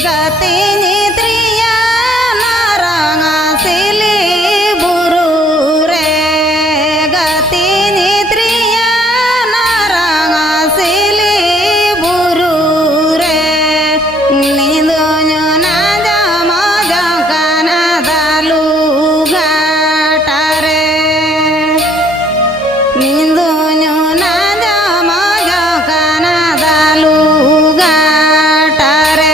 gatinya triana ranga sili buru re gatinya triana ranga sili buru re nindonya naja moja kana dalu gatare nindonya naja moja kana dalu gatare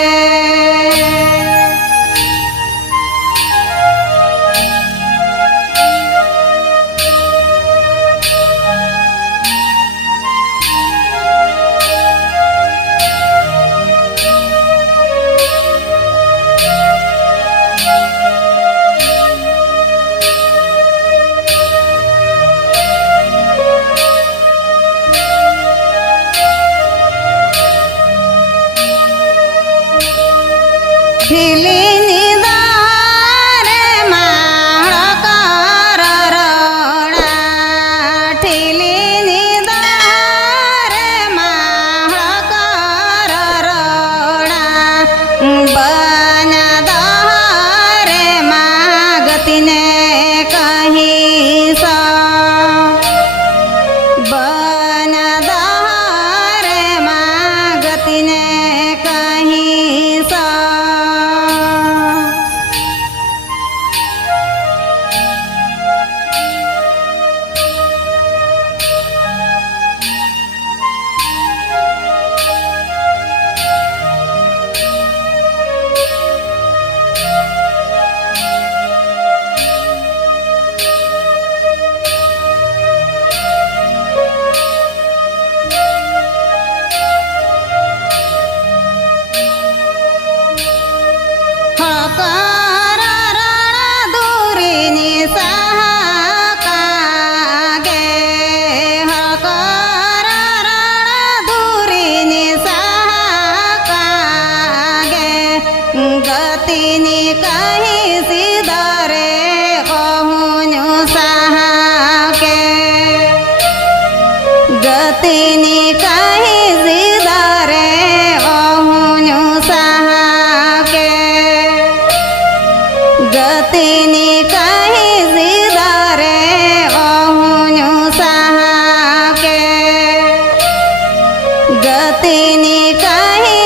Hilini dare mahakararora Hilini dare mahakararora Banya dare magatine kahi sa Banya dare magatine kahi sa गतिनी कहीं सिदारे कहूँ सहाके गतिनी कहीं सिदारे कहूँ सहाके गतिनी कहीं सिदारे कहूँ सहाके गतिनी कहीं